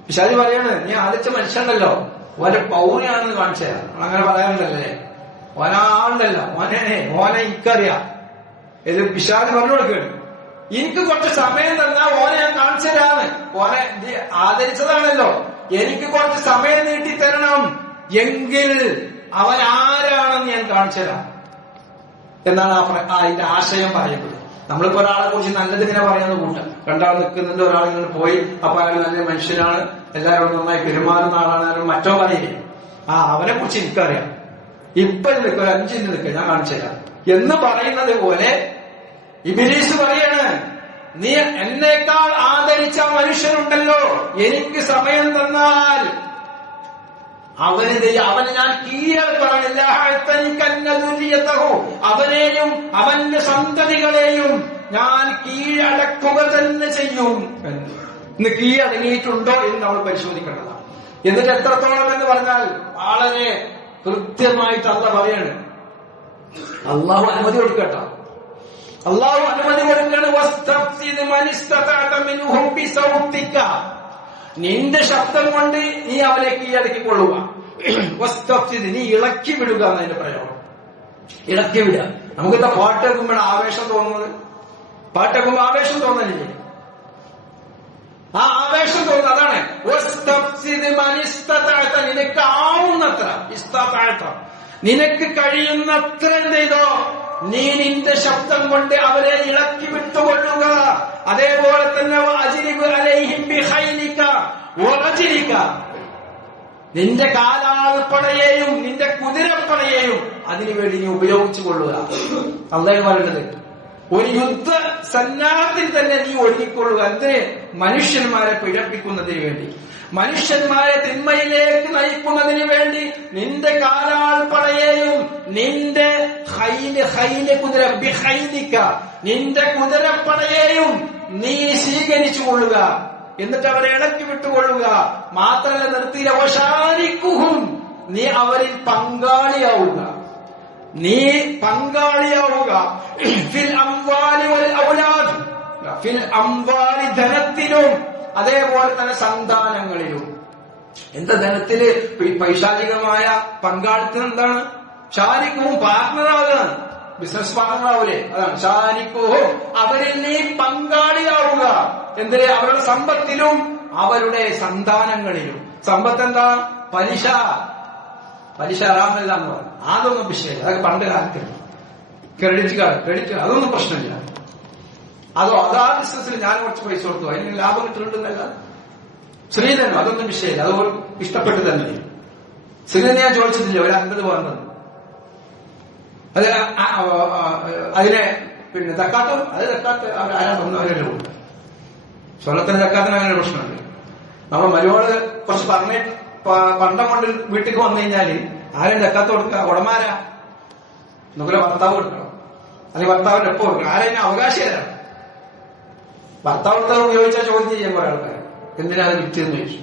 പിശാചി പറയാണ്, നീ ആദരിച്ച മനുഷ്യണ്ടല്ലോ, ഓന്റെ പൗരയാണെന്ന് കാണിച്ചു തരാം. അങ്ങനെ പറയാറുണ്ടല്ലേ? ഓനാളുണ്ടല്ലോ, ഓനെ എനിക്കറിയാം. ഇത് പിശാചി പറഞ്ഞു കൊടുക്കുകയാണ്. എനിക്ക് കുറച്ച് സമയം തന്നാ ഓനെ ഞാൻ കാണിച്ചു തരാന്ന്. ഓനെ ആദരിച്ചതാണല്ലോ, എനിക്ക് കുറച്ച് സമയം നീട്ടി തരണം, എങ്കിൽ അവൻ ആരാണെന്ന് ഞാൻ കാണിച്ചു തരാം എന്നാണ് അതിന്റെ ആശയം പറയുന്നത്. നമ്മളിപ്പോ ഒരാളെ കുറിച്ച് നല്ലത് ഇങ്ങനെ പറയുന്നത് കൂട്ടം. രണ്ടാൾ നിൽക്കുന്നുണ്ട്, ഒരാൾ ഇങ്ങനെ പോയി, അപ്പൊ അയാൾ നല്ല മനുഷ്യനാണ്, എല്ലാവരും നന്നായി പെരുമാറുന്ന ആളാണ്, മറ്റോ പറയില്ലേ, അവനെ കുറിച്ച് എനിക്കറിയാം, ഇപ്പൊ നിൽക്കുക, ഒരു 5 മിനിറ്റ് നിൽക്കുക, ഞാൻ കാണിച്ചു തരാം എന്ന് പറയുന്നത് പോലെ ഇബ്ലീസ് പറയാണ്, നീ എന്നേക്കാൾ ആദരിച്ച മനുഷ്യനുണ്ടല്ലോ, എനിക്ക് സമയം തന്നാൽ അവന് ഞാൻ കീഴടക്കില്ല, അവനെയും അവന്റെ സന്തതികളെയും ഞാൻ കീഴടക്കുക തന്നെ ചെയ്യും. ഇന്ന് കീഴടങ്ങിയിട്ടുണ്ടോ എന്ന് നമ്മൾ പരിശോധിക്കേണ്ടതാണ്. എന്നിട്ട് എത്രത്തോളം എന്ന് പറഞ്ഞാൽ വളരെ കൃത്യമായിട്ട് അള്ളാഹു പറയാണ്. അള്ളാഹു അനുമതി കൊടുക്കട്ടോ, അള്ളാഹു അനുമതി കൊടുക്കാണ്. നിന്റെ ശബ്ദം കൊണ്ട് നീ അവനെ കീഴടക്കിക്കൊള്ളുക. നീ ഇളക്കി വിടുക എന്നതിന്റെ പ്രയോഗം. ഇളക്കി വിടുക. നമുക്കിവിടെ പാട്ട് കേൾക്കുമ്പോൾ ആവേശം തോന്നുന്നത്, പാട്ട് കേൾക്കുമ്പോൾ ആവേശം തോന്നലില്ലേ? ആ ആവേശം തോന്നുന്നത് അതാണ്. നിനക്ക് ആവുന്നത്ര, നിനക്ക് കഴിയുന്നത്ര എന്ത് ചെയ്തോ, നീ നിന്റെ ശബ്ദം കൊണ്ട് അവരെ ഇളക്കി വിട്ടുകൊള്ളുക. അതേപോലെ തന്നെ നിന്റെ കാലാൾപ്പടയെയും നിന്റെ കുതിരപ്പടയെയും അതിനുവേണ്ടി നീ ഉപയോഗിച്ചു കൊള്ളുക. അള്ളാഹു പറയുന്നത് ഒരു യുദ്ധ സന്നാഹത്തിൽ തന്നെ നീ ഒരുങ്ങിക്കൊള്ളുക. എന്തിന്? മനുഷ്യന്മാരെ പിഴപ്പിക്കുന്നതിന് വേണ്ടി, മനുഷ്യന്മാരെ തിന്മയിലേക്ക് നയിക്കുന്നതിന് വേണ്ടി നിന്റെ കാലാൾപ്പടയെയും നിന്റെ കുതിര നിന്റെ കുതിരപ്പടയെയും നീ സ്വീകരിച്ചു കൊള്ളുക. എന്നിട്ട് അവരെ ഇളക്കി വിട്ടുകൊള്ളുക. മാത്രമല്ല, നിർത്തിയില്ല, വശാരിക്കുഹും, നീ അവരിൽ പങ്കാളിയാവുക. നീ പങ്കാളിയാവുക. ഫിൽ അംവാലി വൽ ഔലാദ്, ഫിൽ അംവാലി, ധനത്തിലും അതേപോലെ തന്നെ സന്താനങ്ങളിലും. എന്താ ധനത്തില് പൈശാചികമായ പങ്കാളിത്തം എന്താണ്? ഷാരിക്കും പാർട്ണറാകാൻ, ബിസിനസ് പാർട്ണറാവൂലേ, അതാണ് ഷാരിക്കുഹും, അവരിൽ നീ പങ്കാളിയാവുക. എന്തിന്? അവരുടെ സമ്പത്തിലും അവരുടെ സന്താനങ്ങളിലും. സമ്പത്ത് എന്താ? പലിശ ഹറാമല്ല എന്ന് പറഞ്ഞു. അതൊന്നും വിഷയമില്ല, അതൊക്കെ പണ്ട് കാലത്ത് ക്രെഡിറ്റ് അതൊന്നും പ്രശ്നമില്ല. അതാ ബിസിനസ്സിൽ ഞാൻ കുറച്ച് പൈസ കൊടുത്തു, അതിന് ലാഭം കിട്ടുന്നുണ്ടെന്നല്ല. ശ്രീധനം അതൊന്നും വിഷയമില്ല, അത് ഇഷ്ടപ്പെട്ട് തന്നെ. ശ്രീധനം ഞാൻ ചോദിച്ചിട്ടില്ല, ഒരു 50 പോകുന്നത് അതിനെ പിന്നെ തക്കാത്തം, അത് തക്കാത്ത് ആരാ തന്നവരല്ലേ സ്വർണത്തിന് തക്കാത്തിന് അങ്ങനെ പ്രശ്നമുണ്ട്. നമ്മൾ മരുമോള് കുറച്ച് പണ്ടം കൊണ്ട് വീട്ടിലേക്ക് വന്നു കഴിഞ്ഞാല് ആരും ജക്കാത്ത് കൊടുക്കുക? ഉടമാരാ? നമുക്കൊരു ഭർത്താവ് കൊടുക്കണം, അല്ലെങ്കിൽ ഭർത്താവിന് എപ്പോ കൊടുക്കണം? ആരെയും അവകാശിയാരാണ്? ഭർത്താവ് ഉപയോഗിച്ചാൽ ചോദ്യം ചെയ്യാൻ കുറെ ആൾക്കാർ എന്തിനാ അത് വിറ്റെന്ന് ചോദിച്ചു.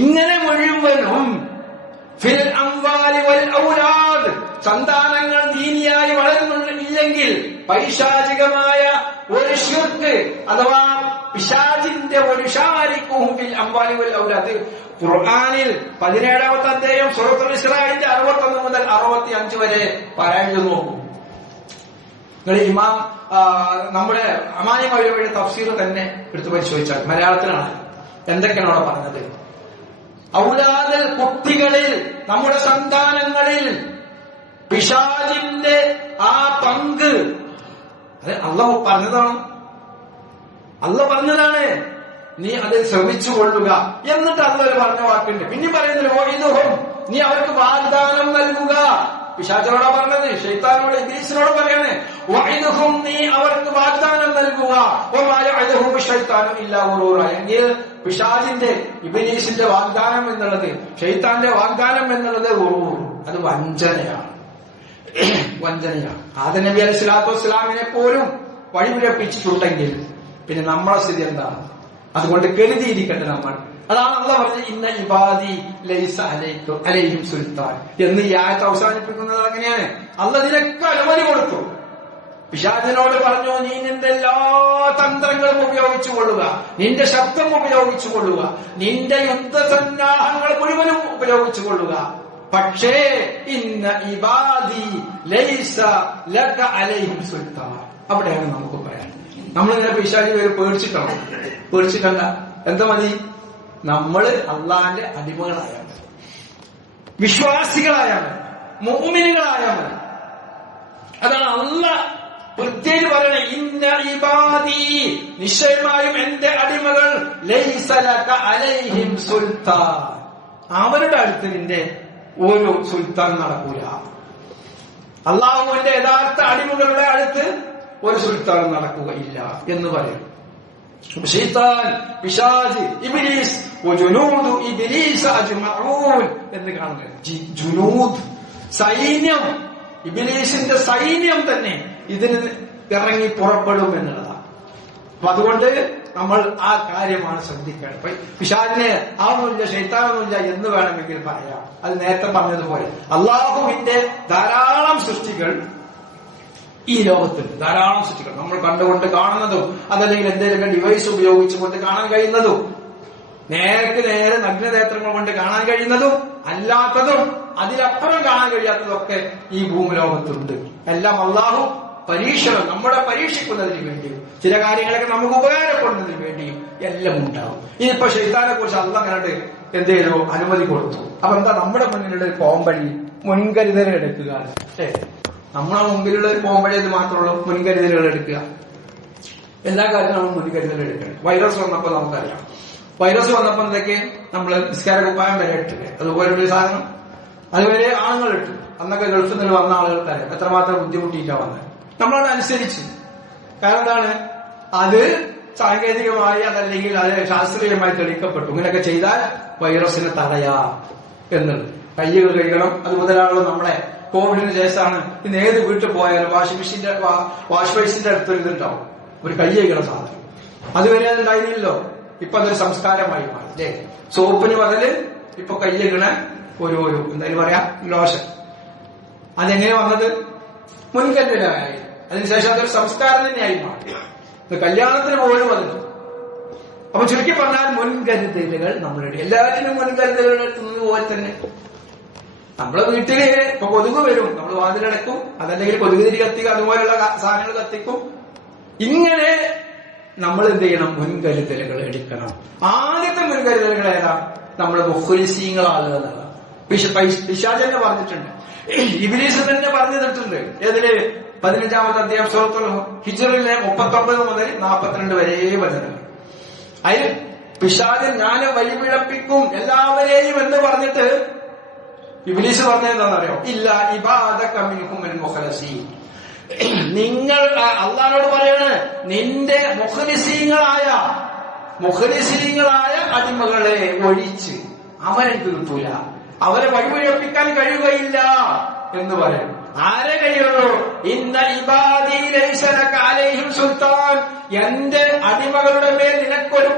ഇങ്ങനെ മുഴുവനും ഫിൽ അംവാലി വൽ ഔലാദ്, സന്താനങ്ങൾ ദീനിയായി വളരുന്നില്ലെങ്കിൽ പൈശാചികമായ ഒരു ശിർക്ക് അഥവാ പിശാചിന്റെ ഒരു ഷാരിക്കുഹും ഫിൽ അംവാലി വൽ ഔലാദ് ഖുർആനിൽ 17ാമത്തെ അധ്യായം സൂറത്തുൽ ഇസ്രാഇന്റെ 61 മുതൽ 65 വരെ പാരായണം നോക്കൂ. നിങ്ങൾ ഇമാം നമ്മുടെ അമാനി മൗലവിയുടെ തഫ്സീർ തന്നെ എടുത്തു പരിശോധിച്ചാൽ മലയാളത്തിലാണ് എന്തൊക്കെയാണ് അവിടെ പറഞ്ഞത്. ഔലാദിൽ, കുട്ടികളിൽ, നമ്മുടെ സന്താനങ്ങളിൽ പിശാചിന്റെ ആ പങ്ക് അത് അള്ളാഹു പറഞ്ഞതാണ്. നീ അത് ശ്രമിച്ചു കൊള്ളുക എന്നിട്ട് അള്ളാഹു പറഞ്ഞ വാക്കുണ്ട്. പിന്നെ പറയുന്നത് വഇദുഹും, നീ അവർക്ക് വാഗ്ദാനം നൽകുക. പിശാചിനോടാ പറഞ്ഞത്, ശൈത്താനോട്, ഇബ്ലീസിനോട് പറയണേ. വഇദുഹും, നീ അവർക്ക് വാഗ്ദാനം നൽകുക. വമാ യഅദുഹും ശൈത്താനു ഇല്ലാ ഗുറൂറ, എങ്കിൽ പിശാചിന്റെ, ഇബ്ലീസിന്റെ വാഗ്ദാനം എന്നുള്ളത്, ശൈത്താന്റെ വാഗ്ദാനം എന്നുള്ളത് ഗുറൂർ, അത് വഞ്ചനയാണ്. ആദം നബി അലൈഹി സ്വലാത്തു വസ്സലാമിനെ പോലും വഴിപിഴപ്പിച്ചിട്ടുണ്ടെങ്കിൽ പിന്നെ നമ്മളെ സ്ഥിതി എന്താണ്? അതുകൊണ്ട് കരുതിയിരിക്കട്ടെ നമ്മൾ. അതാണ് അല്ലാഹു പറഞ്ഞത് ഇന്ന ഇബാദി ലൈസ അലൈഹിം സുൽത്താൻ എന്ന് ഈ ആയത്ത് അവസാനിപ്പിക്കുന്നത്. അങ്ങനെയാണ്. അല്ലാഹു ഇതിനൊക്കെ അനുമതി കൊടുത്തു. പിശാചിനോട് പറഞ്ഞു, നീ നിന്റെ എല്ലാ തന്ത്രങ്ങളും ഉപയോഗിച്ചു കൊള്ളുക, നിന്റെ ശബ്ദം ഉപയോഗിച്ചു കൊള്ളുക, നിന്റെ യുദ്ധസന്നാഹങ്ങൾ മുഴുവനും ഉപയോഗിച്ചു കൊള്ളുക. പക്ഷേ ഇന്ന ഇബാദി ലൈസ ലക അലൈഹിം സുൽത്താൻ, അവിടെയാണ് നമുക്ക് പറയാൻ. നമ്മളിങ്ങനെ പിശാചി പേര് പേടിച്ചിട്ടണ്ട. എന്താ മതി? നമ്മള് അള്ളാന്റെ അടിമകളായാൽ മതി, വിശ്വാസികളായാൽ മതി, മുഅ്മിനുകളായാൽ മതി. അതാണ് അള്ളാഹ് പ്രത്യേകം പറയണേ, ഇന്ന ഇബാദി, നിശ്ചയമായും എന്റെ അടിമകൾ ലൈസ ലക അലൈഹിം സുൽത്താൻ, അവരുടെ അടുത്ത് നിന്റെ ഒരു സുൽത്താൻ നടക്കൂല. അള്ളാഹുവിന്റെ യഥാർത്ഥ അടിമകളുടെ അടുത്ത് ഒരു സുൽത്താൻ നടക്കുകയില്ല എന്ന് പറയും. ശൈത്താൻ, പിശാച്, ഇബ്ലീസ് വജുനൂദു ഇബ്ലീസ് അജ്മഊൻ എന്ന് കാണുന്നത്. ജുനൂദ്, സൈന്യം, ഇബ്ലീസിന്റെ സൈന്യം തന്നെ ഇതിന് ഇറങ്ങി പുറപ്പെടും എന്നുള്ളതാണ്. അപ്പൊ അതുകൊണ്ട് നമ്മൾ ആ കാര്യമാണ് ശ്രദ്ധിക്കേണ്ടത്. പിശാചിനെ ആവുന്നില്ല, ശൈത്താനൊന്നുമില്ല എന്ന് വേണമെങ്കിൽ പറയാം. അത് നേരത്തെ പറഞ്ഞതുപോലെ അള്ളാഹുവിന്റെ ധാരാളം സൃഷ്ടികൾ ഈ ലോകത്തുണ്ട്. ധാരാളം സൃഷ്ടികൾ നമ്മൾ കണ്ടുകൊണ്ട് കാണുന്നതും അതല്ലെങ്കിൽ എന്തെങ്കിലും ഡിവൈസ് ഉപയോഗിച്ചുകൊണ്ട് കാണാൻ കഴിയുന്നതും, നേരെ നഗ്നനേത്രങ്ങൾ കൊണ്ട് കാണാൻ കഴിയുന്നതും അല്ലാത്തതും അതിലപ്പുറം കാണാൻ കഴിയാത്തതൊക്കെ ഈ ഭൂമിലോകത്തുണ്ട്. എല്ലാം അള്ളാഹു പരീക്ഷണം, നമ്മളെ പരീക്ഷിക്കുന്നതിന് വേണ്ടിയും ചില കാര്യങ്ങളൊക്കെ നമുക്ക് ഉപകാരപ്പെടുന്നതിന് വേണ്ടിയും എല്ലാം ഉണ്ടാവും. ഇനിയിപ്പോ ശൈത്താനെ കുറിച്ച് അള്ളാഹ് കണ്ട് എന്ത് ചെയ്തു? അനുമതി കൊടുത്തു. അപ്പൊ എന്താ നമ്മുടെ മുന്നിലുള്ള ഒരു പോംവഴി? മുൻകരുതൽ എടുക്കുക. നമ്മളെ മുമ്പിലുള്ള ഒരു പോംവഴി അത് മാത്രമുള്ളൂ, മുൻകരുതലുകൾ എടുക്കുക. എല്ലാ കാര്യത്തിനും നമ്മൾ മുൻകരുതൽ എടുക്കണം. വൈറസ് വന്നപ്പോ നമുക്കറിയാം, വൈറസ് വന്നപ്പോ എന്തൊക്കെ നമ്മൾ നിസ്കാര കുപ്പായം വരെ ഇട്ടില്ലേ, അതുപോലൊരു സാധനം അതുവരെ ആണുങ്ങൾ ഇട്ടു. അന്നൊക്കെ ഗൾഫിൽ നിന്ന് വന്ന ആളുകൾക്കറിയാം എത്രമാത്രം ബുദ്ധിമുട്ടിയിട്ടാ വന്നത്. നമ്മളത് അനുസരിച്ചു. കാരണം എന്താണ്? അത് സാങ്കേതികമായി അതല്ലെങ്കിൽ അത് ശാസ്ത്രീയമായി തെളിയിക്കപ്പെട്ടു. ഇങ്ങനെയൊക്കെ ചെയ്താൽ വൈറസിനെ തടയാം എന്നുള്ളത്. കയ്യുകൾ കഴിക്കണം. അത് മുതലാണല്ലോ നമ്മളെ കോവിഡിന് ശേഷമാണ് ഇന്ന് ഏത് വീട്ടിൽ പോയാലും വാഷ് ബേസിന്റെ അടുത്തൊരു ഇതുണ്ടാവും, ഒരു കൈ കഴിക്കണ സാധനം. അതുവരെ അത് ഉണ്ടായിരുന്നില്ലല്ലോ. ഇപ്പൊ അതൊരു സംസ്കാരമായി മാറി അല്ലേ? സോപ്പിന് ബദല് ഇപ്പൊ കൈ കഴിക്കണ ഒരു എന്തായാലും പറയാ ലോഷൻ. അതെങ്ങനെ വന്നത്? മുൻകരുതലായി. അതിനുശേഷം അതൊരു സംസ്കാരം തന്നെയായി മാറി. കല്യാണത്തിന് പോലും അതിന്. അപ്പൊ ചുരുക്കി പറഞ്ഞാൽ മുൻകരുതലുകൾ നമ്മളുടെ എല്ലാത്തിനും മുൻകരുതലുകൾ എത്തുന്നത് പോലെ തന്നെ നമ്മളെ വീട്ടില് ഇപ്പൊ കൊതുക് വരും, നമ്മൾ വാതിലടക്കും, അതല്ലെങ്കിൽ കൊതുക് തിരി കത്തിക്കുക, അതുപോലുള്ള സാധനങ്ങൾ കത്തിക്കും. ഇങ്ങനെ നമ്മൾ എന്ത് ചെയ്യണം? മുൻകരുതലുകൾ എടുക്കണം. ആദ്യത്തെ മുൻകരുതലുകൾ ഏതാ? നമ്മൾ മുഖ്ലിസീങ്ങളാകുക എന്നതാണ്. പിശാചന്നെ പറഞ്ഞിട്ടുണ്ട്, ഇബ്ലീസ് തന്നെ പറഞ്ഞു തന്നിട്ടുണ്ട്. ഏതില്? 15ാമത്തെ അധ്യായം സൂറത്തുൽ ഹിജ്റിലെ 39 മുതൽ 42 വരെ വചനങ്ങൾ. അതിൽ പിശാചൻ ഞാൻ വഴിപിഴപ്പിക്കും എല്ലാവരെയും എന്ന് പറഞ്ഞിട്ട് ഇബ്ലീസ് പറഞ്ഞത് എന്താണെന്നറിയോ? ഇല്ല ഇബാദക മിൻഹുൽ മുഖ്ലസീൻ, നിങ്ങൾ അള്ളാഹുവോട് പറയാണ് നിന്റെ മുഖ്ലിസീങ്ങളായ അടിമകളെ ഒഴിച്ച്. അവനെനിക്ക് കിട്ടൂല, അവരെ വഴിവഴിപ്പിക്കാൻ കഴിയുകയില്ല എന്ന് പറയും. ആരെ കഴിയുള്ളൂ? ഇന്ന ഇബാദി ലൈസ ലക അലൈഹിം സുൽത്താൻ, എന്റെ അടിമകളുടെ മേൽ നിനക്കൊരു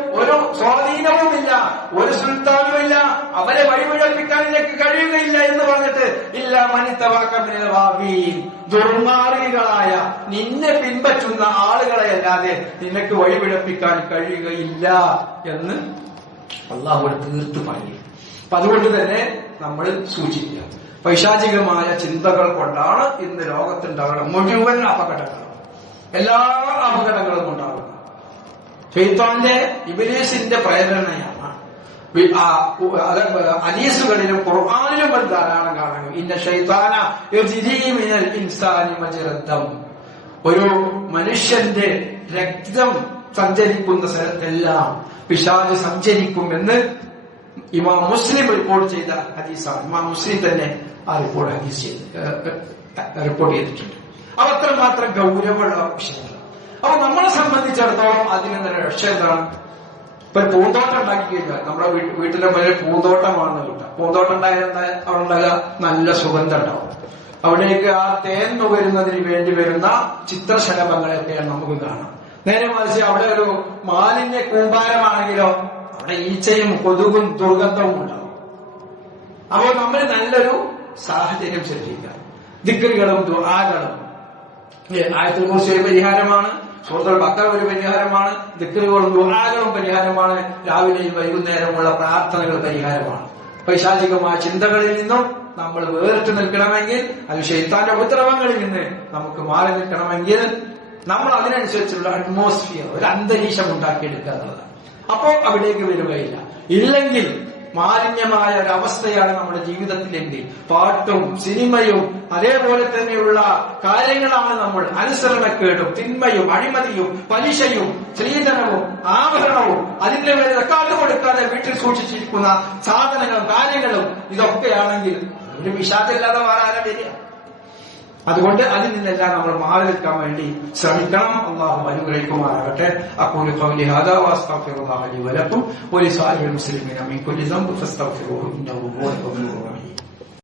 സ്വാധീനവുമില്ല, ഒരു സുൽത്താനുമില്ല, അവരെ വഴിവഴിപ്പിക്കാൻ നിനക്ക് കഴിയുകയില്ല എന്ന് പറഞ്ഞിട്ട് ഇല്ല മനിത്തവാക മിനൽ ഗാബീൻ, ദുർമാർഗികളായ നിന്നെ പിൻപറ്റുന്ന ആളുകളെ അല്ലാതെ നിനക്ക് വഴിപിഴപ്പിക്കാൻ കഴിയുകയില്ല എന്ന് അള്ളാഹു തീർത്ത് പറയും. അപ്പൊ അതുകൊണ്ട് തന്നെ നമ്മൾ സൂക്ഷിക്കുക. പൈശാചികമായ ചിന്തകൾ കൊണ്ടാണ് ഇന്ന് ലോകത്തുണ്ടാകുന്ന മുഴുവൻ അപകടങ്ങളും, എല്ലാ അപകടങ്ങളും ഉണ്ടാകുന്നത് ശൈത്താന്റെ ഇബ്ലീസിന്റെ പ്രേരണയാണ്. ഹദീസുകളിലും ഖുർആനിലും ധാരാളം കാണുന്നു. ഇന്ന ശൈത്താന യജ്രി മിനൽ ഇൻസാനി മജ്റദ്ദം, ഒരു മനുഷ്യന്റെ രക്തം സഞ്ചരിക്കുന്ന സ്ഥലത്തെല്ലാം പിശാച് സഞ്ചരിക്കുമെന്ന് ഇമാം മുസ്ലിം റിപ്പോർട്ട് ചെയ്ത ഹദീസാണ്. ഇമാം മുസ്ലിം തന്നെ ആ റിപ്പോർട്ട് റിപ്പോർട്ട് ചെയ്തിട്ടുണ്ട്. അത് അത്രമാത്രം ഗൗരവമുള്ള വിഷയങ്ങളാണ്. അപ്പൊ നമ്മളെ സംബന്ധിച്ചിടത്തോളം അതിൽ നിന്നൊരു രക്ഷ എന്താണ്? ഇപ്പൊ പൂന്തോട്ടം ഉണ്ടാക്കി കഴിഞ്ഞാൽ നമ്മുടെ വീട്ടിലെ മുന്നിൽ പൂന്തോട്ടമാണെന്ന് കിട്ടാം. പൂന്തോട്ടം ഉണ്ടായാൽ അവിടെ ഉണ്ടാകുക നല്ല സുഗന്ധം ഉണ്ടാവും. അവിടേക്ക് ആ തേൻ നുകരുന്നതിന് വേണ്ടി വരുന്ന ചിത്രശലഭങ്ങളെയൊക്കെയാണ് നമുക്ക് കാണാം. നേരെ മറിച്ച് അവിടെ ഒരു മാലിന്യ കൂമ്പാരമാണെങ്കിലോ അവിടെ ഈച്ചയും കൊതുകും ദുർഗന്ധവും ഉണ്ടാവും. അപ്പോൾ നമ്മൾ നല്ലൊരു സാഹചര്യം സൃഷ്ടിക്കുക. ദിക്റുകളും ദുആകളും, ആയത്തുൽ കുർസി ഒരു പരിഹാരമാണ്, സൂറത്തുൽ ബഖറ ഒരു പരിഹാരമാണ്, ദിക്റുകളും ദുആകളും പരിഹാരമാണ്, രാവിലെയും വൈകുന്നേരമുള്ള പ്രാർത്ഥനകൾ പരിഹാരമാണ്. പൈശാചികമായ ചിന്തകളിൽ നിന്നും നമ്മൾ വേറിട്ട് നിൽക്കണമെങ്കിൽ, അത് ശൈത്താന്റെ ഉപദ്രവങ്ങളിൽ നിന്ന് നമുക്ക് മാറി നിൽക്കണമെങ്കിൽ നമ്മൾ അതിനനുസരിച്ചുള്ള അറ്റ്മോസ്ഫിയർ, ഒരു അന്തരീക്ഷം ഉണ്ടാക്കിയെടുക്കുക എന്നുള്ളതാണ്. അപ്പോൾ അവിടേക്ക് വരികയില്ല. ഇല്ലെങ്കിൽ മാലിന്യമായ ഒരവസ്ഥയാണ് നമ്മുടെ ജീവിതത്തിലെങ്കിൽ പാട്ടും സിനിമയും അതേപോലെ തന്നെയുള്ള കാര്യങ്ങളാണ് നമ്മൾ അനുസരണക്കേടും തിന്മയും അഴിമതിയും പലിശയും സ്ത്രീധനവും ആഭരണവും അതിന്റെ മേലെ റെക്കാർഡ് കൊടുക്കാതെ വീട്ടിൽ സൂക്ഷിച്ചിരിക്കുന്ന സാധനങ്ങളും കാര്യങ്ങളും ഇതൊക്കെയാണെങ്കിൽ ഒരു വിഷാദില്ലാതെ മാറാതെ വരിക. അതുകൊണ്ട് അതിൽ നിന്നെല്ലാം നമ്മൾ മാറി നിൽക്കാൻ വേണ്ടി ശ്രമിക്കണം. അല്ലാഹു അനുഗ്രഹിക്കുമാറാകട്ടെ. അഖൂലു ഖൗലി ഹാദാ വഅസ്തഗ്ഫിറുല്ലാഹ ലി വലക്കും വലിസായിരിൽ മുസ്ലിമീന മിൻ കുല്ലി ദംബിൻ ഫസ്തഗ്ഫിറൂഹു ഇന്നഹു ഹുവൽ ഗഫൂറുർ റഹീം.